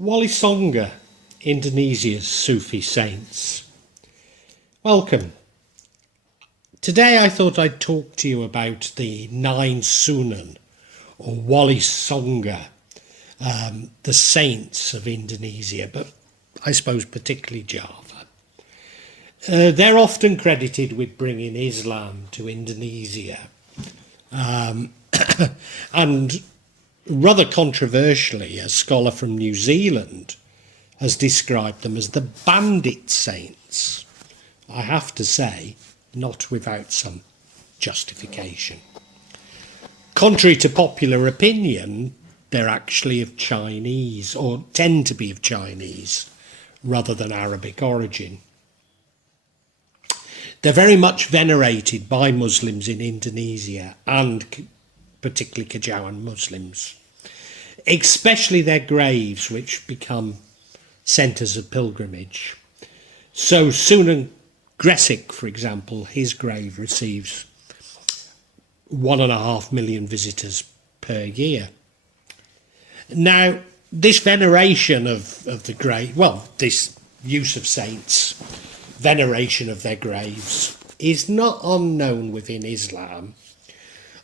Walisongo, Indonesia's Sufi saints. Welcome. Today I thought I'd talk to you about the 9 Sunan, or Walisongo, the saints of Indonesia, but I suppose particularly Java. They're often credited with bringing Islam to Indonesia, and rather controversially, a scholar from New Zealand has described them as the bandit saints. I have to say, not without some justification. Contrary to popular opinion, they're actually of Chinese, or tend to be of Chinese, rather than Arabic origin. They're very much venerated by Muslims in Indonesia and particularly Kejawan Muslims, especially their graves, which become centres of pilgrimage. So Sunan Gresik, for example, his grave receives 1.5 million visitors per year. Now, this veneration of the grave, this use of saints, veneration of their graves, is not unknown within Islam,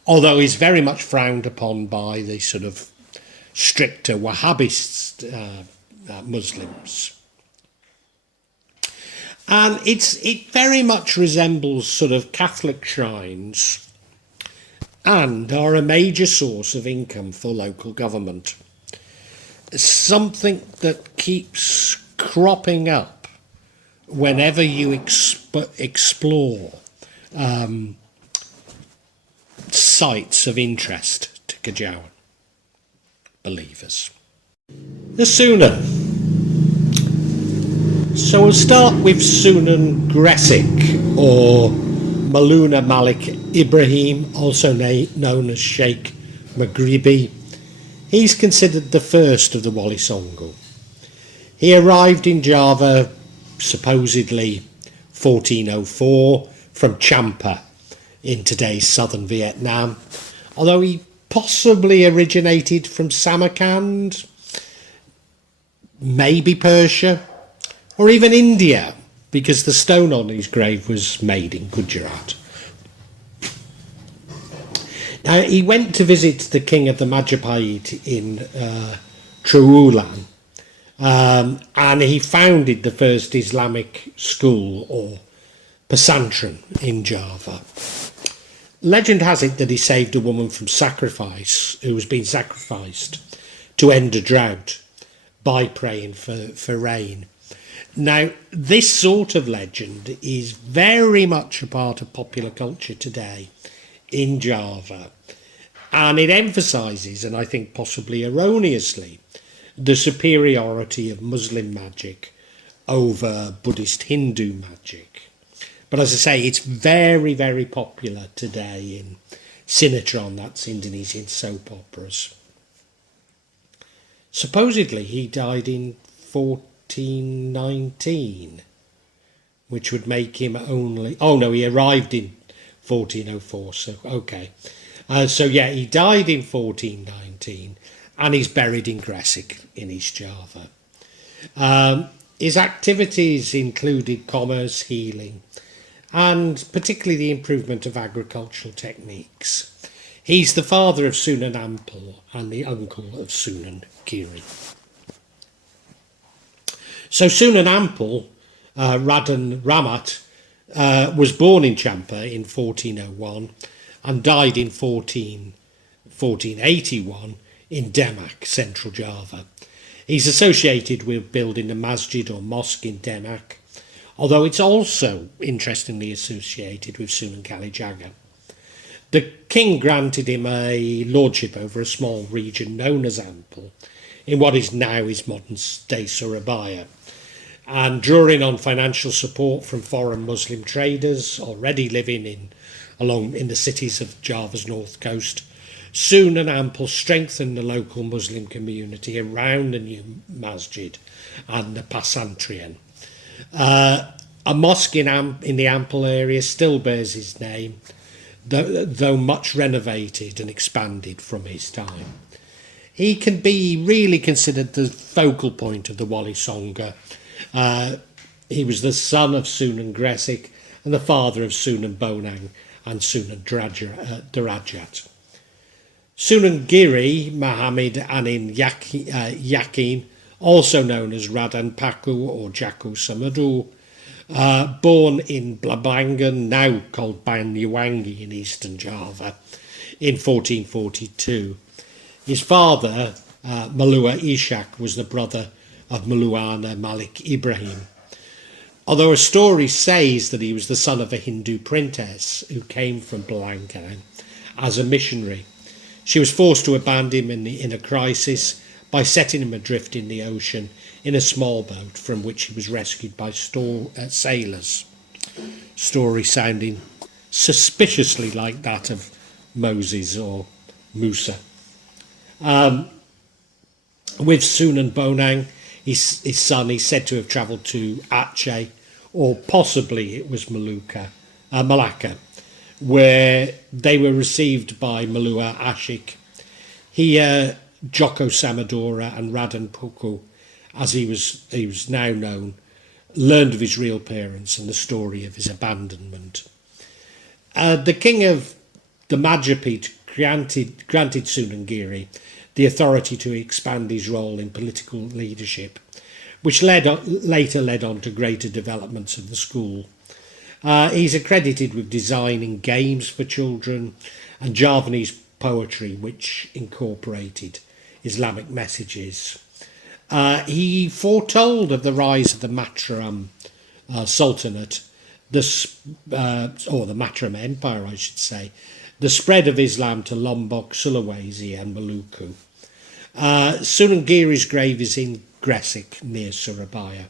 although is very much frowned upon by the sort of stricter Wahhabist Muslims. And it very much resembles sort of Catholic shrines and are a major source of income for local government. Something that keeps cropping up whenever you explore sites of interest to Kejawan believers. The Sunan. So we'll start with Sunan Gresik, or Maluna Malik Ibrahim, also known as Sheikh Maghribi. He's considered the first of the Walisongo. He arrived in Java supposedly 1404 from Champa in today's southern Vietnam, although he possibly originated from Samarkand, maybe Persia, or even India, because the stone on his grave was made in Gujarat. Now, he went to visit the king of the Majapahit in Troulan, and he founded the first Islamic school, or pesantren, in Java. Legend has it that he saved a woman from sacrifice, who was being sacrificed to end a drought by praying for rain. Now, this sort of legend is very much a part of popular culture today in Java, and it emphasises, and I think possibly erroneously, the superiority of Muslim magic over Buddhist Hindu magic. But as I say, it's very, very popular today in Sinetron, that's Indonesian soap operas. Supposedly he died in 1419, which would make him only... Oh no, he arrived in 1404, so okay. He died in 1419 and he's buried in Gresik in East Java. His activities included commerce, healing, and particularly the improvement of agricultural techniques. He's the father of Sunan Ampel and the uncle of Sunan Giri. So Sunan Ampel, Raden Ramat, was born in Champa in 1401 and died in 1481 in Demak, central Java. He's associated with building a masjid or mosque in Demak, although it's also interestingly associated with Sunan Kalijaga. The king granted him a lordship over a small region known as Ampel, in what is now his modern-day Surabaya, and drawing on financial support from foreign Muslim traders already living in the cities of Java's north coast, Sunan Ampel strengthened the local Muslim community around the new masjid and the pesantren. A mosque in the Ampel area still bears his name, though much renovated and expanded from his time. He can be really considered the focal point of the Walisongo. He was the son of Sunan Gresik and the father of Sunan Bonang and Sunan Drajat. Sunan Giri, Muhammad Anin Yakin, also known as Radan Paku or Jaku Samadu, born in Blambangan, now called Banyuwangi in eastern Java, in 1442. His father, Malua Ishak, was the brother of Maulana Malik Ibrahim. Although a story says that he was the son of a Hindu princess who came from Blambangan as a missionary. She was forced to abandon him in a crisis by setting him adrift in the ocean in a small boat, from which he was rescued by sailors. Story sounding suspiciously like that of Moses or Musa. With Sunan Bonang, his son, he's said to have travelled to Aceh, or possibly it was Malacca, where they were received by Malua Ashik. He, Joko Samadora and Radan Puku, as he was now known, learned of his real parents and the story of his abandonment. The king of the Majapahit granted Sunan Giri the authority to expand his role in political leadership, which later led on to greater developments of the school. He's accredited with designing games for children and Javanese poetry, which incorporated Islamic messages. He foretold of the rise of the Mataram Sultanate, or the Mataram Empire, I should say, the spread of Islam to Lombok, Sulawesi and Maluku. Sunan Giri's grave is in Gresik, near Surabaya.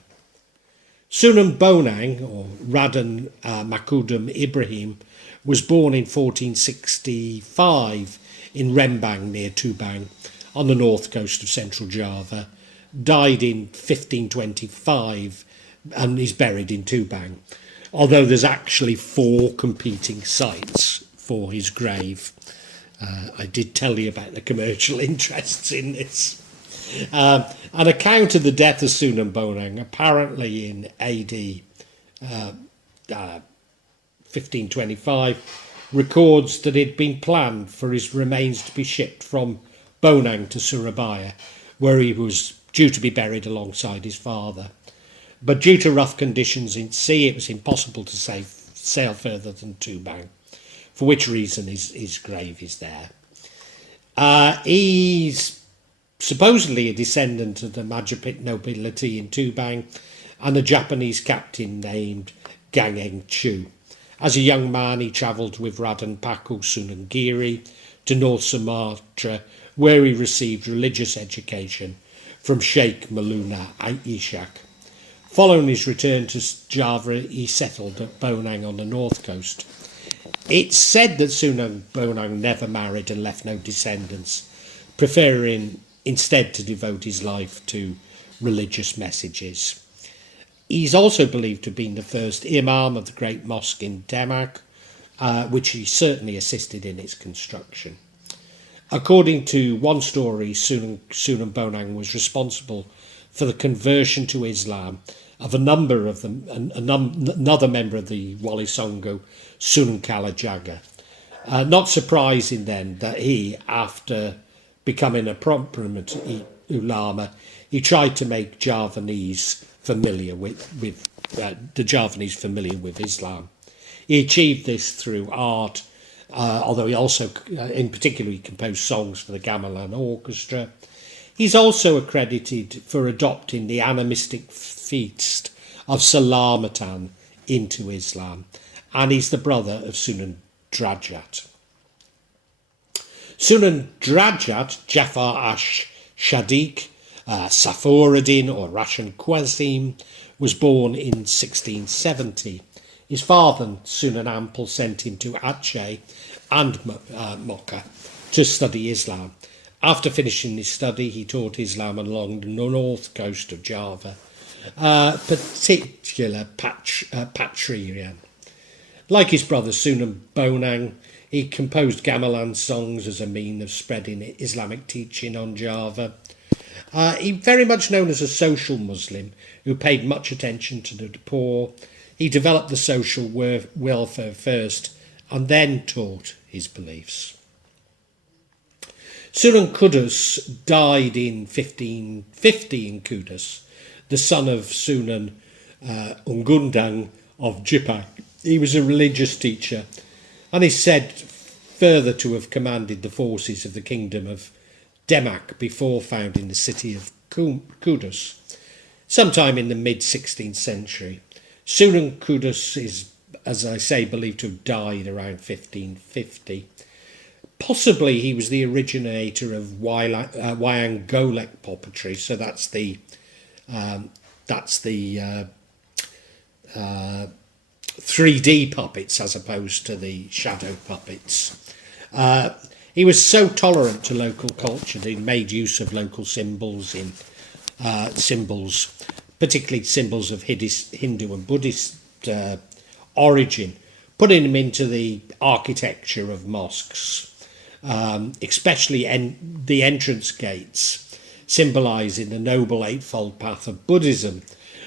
Sunan Bonang, or Raden Makudum Ibrahim, was born in 1465 in Rembang, near Tubang, on the north coast of central Java, died in 1525 and is buried in Tubang, although there's actually 4 competing sites for his grave. I did tell you about the commercial interests in this. An account of the death of Sunan Bonang, apparently in AD 1525, records that it had been planned for his remains to be shipped from Bonang to Surabaya, where he was due to be buried alongside his father. But due to rough conditions in sea, it was impossible to sail further than Tubang, for which reason his grave is there. He's supposedly a descendant of the Majapahit nobility in Tubang and a Japanese captain named Gangeng Chu. As a young man, he travelled with Raden Paku Sunan Giri to North Sumatra, where he received religious education from Sheikh Maulana Ishak. Following his return to Java, he settled at Bonang on the north coast. It's said that Sunan Bonang never married and left no descendants, preferring instead to devote his life to religious messages. He's also believed to have been the first imam of the great mosque in Demak, which he certainly assisted in its construction. According to one story, Sunan Bonang was responsible for the conversion to Islam of another member of the Walisongo, Sunan Kalijaga. Not surprising then that he, after becoming a prominent ulama, he tried to make Javanese familiar with Islam. He achieved this through art, although he also, in particular, he composed songs for the gamelan orchestra. He's also accredited for adopting the animistic feast of Salamatan into Islam, and he's the brother of Sunan Drajat. Sunan Drajat, Jafar Shadiq, Safaruddin or Rashan Qasim, was born in 1670. His father, Sunan Ampel, sent him to Aceh and Mocha to study Islam. After finishing his study, he taught Islam along the north coast of Java, particular Patrian. Like his brother Sunan Bonang, He composed gamelan songs as a mean of spreading Islamic teaching on Java. He very much known as a social Muslim who paid much attention to the poor. He developed the social welfare first and then taught his beliefs. Sunan Kudus died in 1550 in Kudus, the son of Sunan Ngudung of Jipak. He was a religious teacher and is said further to have commanded the forces of the kingdom of Demak before founding the city of Kudus, sometime in the mid-16th century. Sunan Kudus is, as I say, believed to have died around 1550. Possibly he was the originator of wayang golek puppetry, so that's the 3D puppets as opposed to the shadow puppets. He was so tolerant to local culture that he made use of local symbols particularly symbols of Hindu and Buddhist origin, putting them into the architecture of mosques, especially the entrance gates, symbolising the Noble Eightfold Path of Buddhism,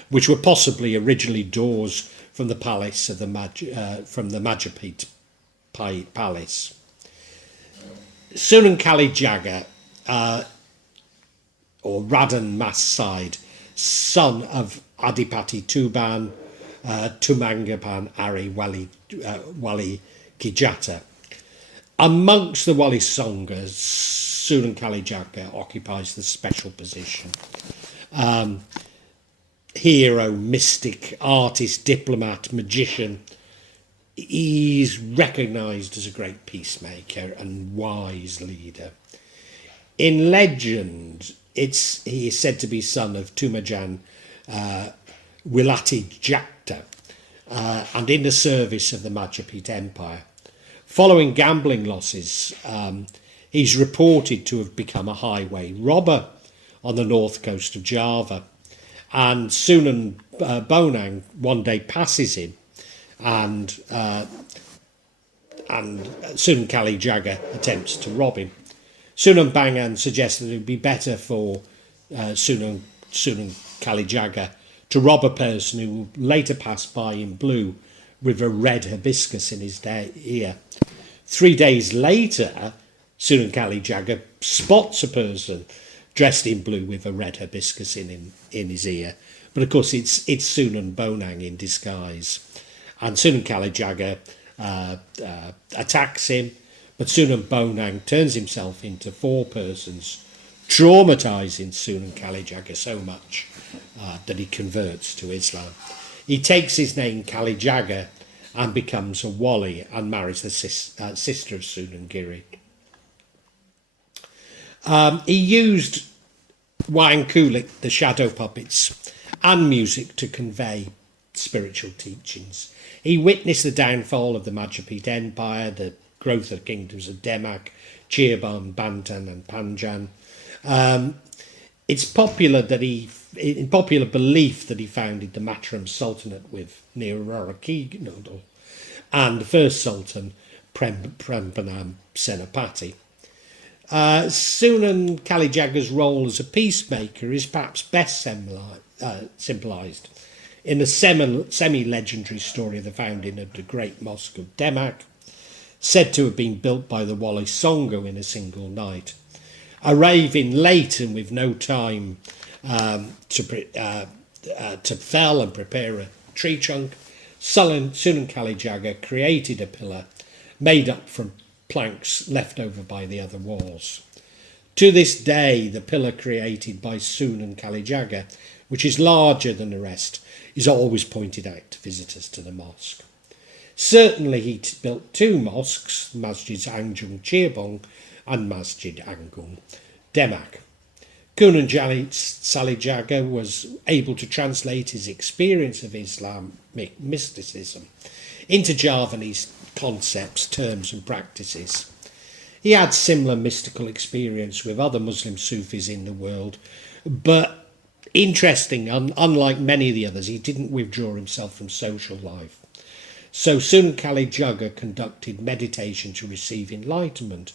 which were possibly originally doors from the palace of the Majapahit Palace. Sunan Kalijaga, or Raden Mas Side, son of Adipati Tuban, Tumangapan Ari Wali Kijata. Amongst the Walisongas, Sunan Kalijaga occupies the special position. Hero, mystic, artist, diplomat, magician. He's recognised as a great peacemaker and wise leader. In legend, he is said to be son of Tumajan Wilati Jakta, and in the service of the Majapahit Empire. Following gambling losses, he's reported to have become a highway robber on the north coast of Java, and Sunan Bonang one day passes him, and Sunan Kalijaga attempts to rob him. Sunan Bonang suggests that it would be better for Sunan Kalijaga to rob a person who will later pass by in blue with a red hibiscus in his ear. 3 days later, Sunan Kalijaga spots a person dressed in blue with a red hibiscus in his ear. But of course, it's Sunan Bonang in disguise. And Sunan Kalijaga attacks him, but Sunan Bonang turns himself into 4 persons, traumatising Sunan Kalijaga so much that he converts to Islam. He takes his name Kalijaga and becomes a wali and marries the sister of Sunan Giri. He used wayang kulit, the shadow puppets, and music to convey spiritual teachings. He witnessed the downfall of the Majapahit Empire, the growth of the kingdoms of Demak, Cirebon, Banten and Panjan. It's popular belief that he founded the Mataram Sultanate with Nirarakinodal and the first Sultan, Prembanam Senapati. Sunan Kalijaga's role as a peacemaker is perhaps best symbolised in the semi-legendary story of the founding of the Great Mosque of Demak, said to have been built by the Walisongo in a single night. Arriving late and with no time to fell and prepare a tree trunk, Sunan Kalijaga created a pillar made up from planks left over by the other walls. To this day, the pillar created by Sunan Kalijaga, which is larger than the rest, is always pointed out to visitors to the mosque. Certainly he built 2 mosques, Masjid Angung Cirebon and Masjid Angung Demak. Sunan Kalijaga was able to translate his experience of Islamic mysticism into Javanese concepts, terms and practices. He had similar mystical experience with other Muslim Sufis in the world, but interesting, unlike many of the others, he didn't withdraw himself from social life. So Sunan Kalijaga conducted meditation to receive enlightenment,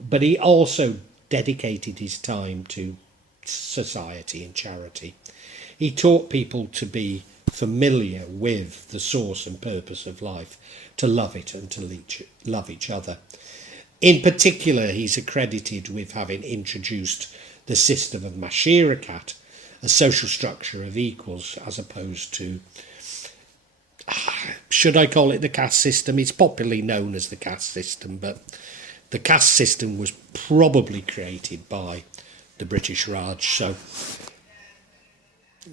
but he also dedicated his time to society and charity. He taught people to be familiar with the source and purpose of life, to love it and to love each other. In particular, he's accredited with having introduced the system of Masyarakat, a social structure of equals, as opposed to, should I call it the caste system? It's popularly known as the caste system, but the caste system was probably created by the British Raj. So,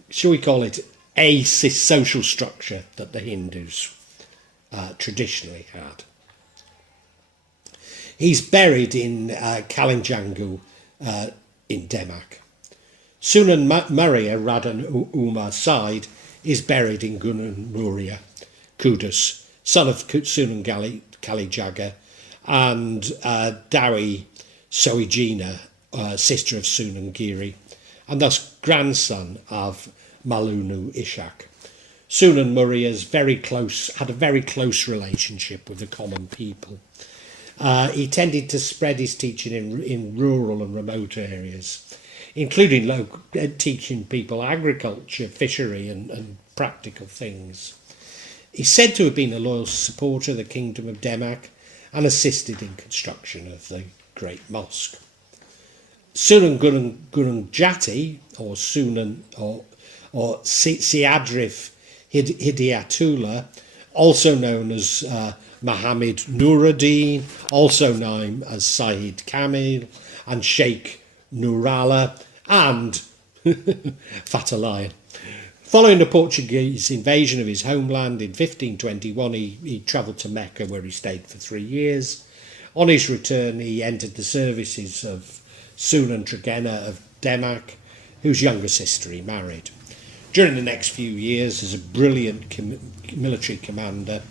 shall we call it a social structure that the Hindus traditionally had? He's buried in Kalijaga in Demak. Sunan Muria, Radan Umar Said, is buried in Gunung Muria, Kudus, son of Sunan Kalijaga, and Dawi Soijina, sister of Sunan Giri, and thus grandson of Malunu Ishak. Sunan Muria had a very close relationship with the common people. He tended to spread his teaching in rural and remote areas, including teaching people agriculture, fishery and practical things. He's said to have been a loyal supporter of the Kingdom of Demak and assisted in construction of the Great Mosque. Sunan Gunung Jati, or Sunan or Siadrif Hidayatullah, also known as Muhammad Nuruddin, also known as Sayyid Kamil, and Sheikh Nurala, and Fatalion. Following the Portuguese invasion of his homeland in 1521, he travelled to Mecca, where he stayed for 3 years. On his return, he entered the services of Sunan Drajat of Demak, whose younger sister he married. During the next few years, as a brilliant military commander,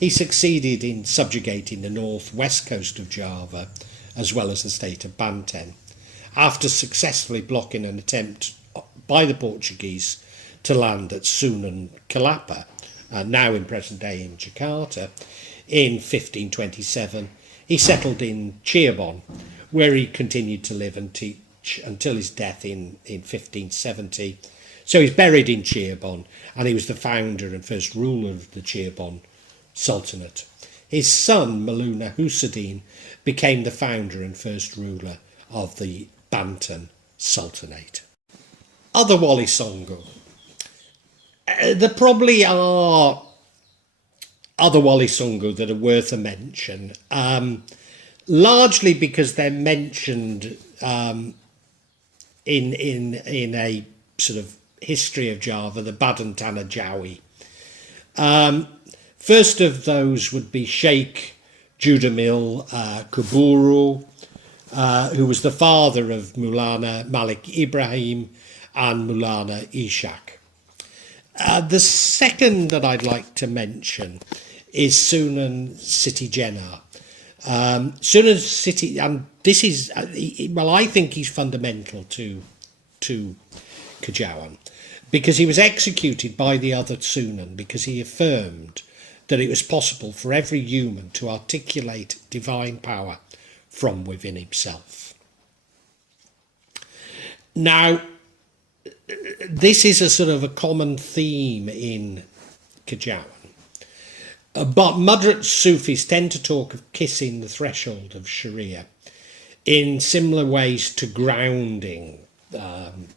he succeeded in subjugating the north-west coast of Java, as well as the state of Banten. After successfully blocking an attempt by the Portuguese to land at Sunan Kelapa, now in present-day in Jakarta, in 1527, he settled in Cirebon, where he continued to live and teach until his death in 1570. So he's buried in Cirebon, and he was the founder and first ruler of the Cirebon Sultanate. His son, Maluna Husaddin, became the founder and first ruler of the Banten Sultanate. Other Walisongo. There probably are other Walisongo that are worth a mention, largely because they're mentioned in a sort of history of Java, the Badantana Jawi. First of those would be Sheikh Jumadil Kubro, who was the father of Maulana Malik Ibrahim and Maulana Ishak. The second that I'd like to mention is Sunan Sitijenar. Sunan Siti, and this is, well, I think he's fundamental to Kejawan, because he was executed by the other Sunan because he affirmed that it was possible for every human to articulate divine power from within himself. Now, this is a sort of a common theme in Kejawan. But moderate Sufis tend to talk of kissing the threshold of Sharia in similar ways to grounding. And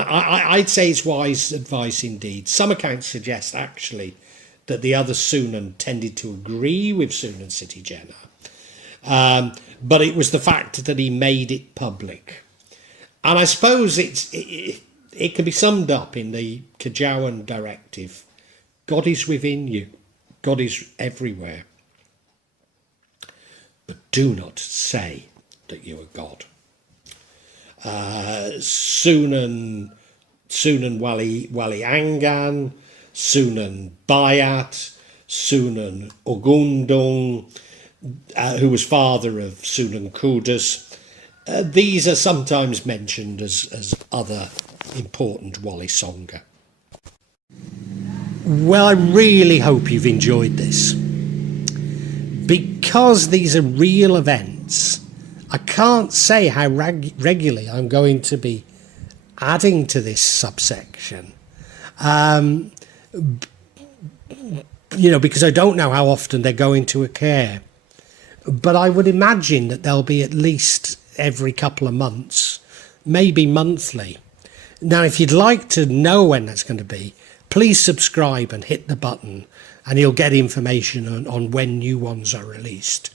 I'd say it's wise advice indeed. Some accounts suggest actually that the other Sunan tended to agree with Sunan Sitijenar. But it was the fact that he made it public. And I suppose it can be summed up in the Kejawan directive. God is within you. God is everywhere. But do not say that you are God. Sunan Walilanang, Sunan Bayat, Sunan Ngudung, who was father of Sunan Kudus. These are sometimes mentioned as other important Walisongo. Well, I really hope you've enjoyed this. Because these are real events, I can't say how regularly I'm going to be adding to this subsection. Because I don't know how often they're going to occur. But I would imagine that they'll be at least every couple of months, maybe monthly. Now, if you'd like to know when that's going to be, please subscribe and hit the button, and you'll get information on when new ones are released.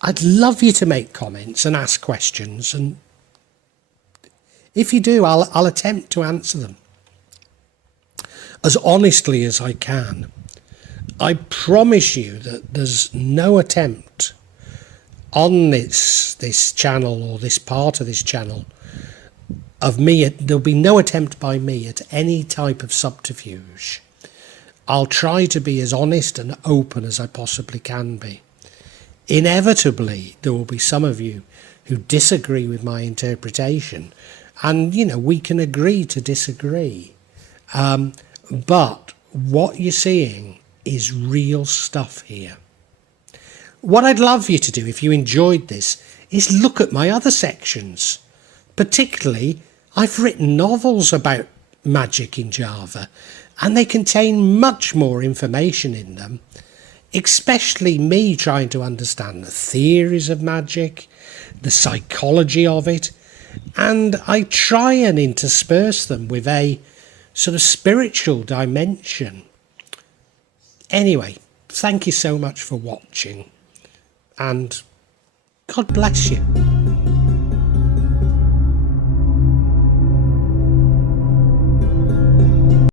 I'd love you to make comments and ask questions, and if you do, I'll attempt to answer them as honestly as I can. I promise you that there's no attempt on this channel, or this part of this channel, of me. There'll be no attempt by me at any type of subterfuge. I'll try to be as honest and open as I possibly can be. Inevitably, there will be some of you who disagree with my interpretation, and we can agree to disagree. But what you're seeing is real stuff here. What I'd love you to do, if you enjoyed this, is look at my other sections. Particularly, I've written novels about magic in Java, and they contain much more information in them, especially me trying to understand the theories of magic, the psychology of it, and I try and intersperse them with a sort of spiritual dimension. Anyway, thank you so much for watching, and God bless you.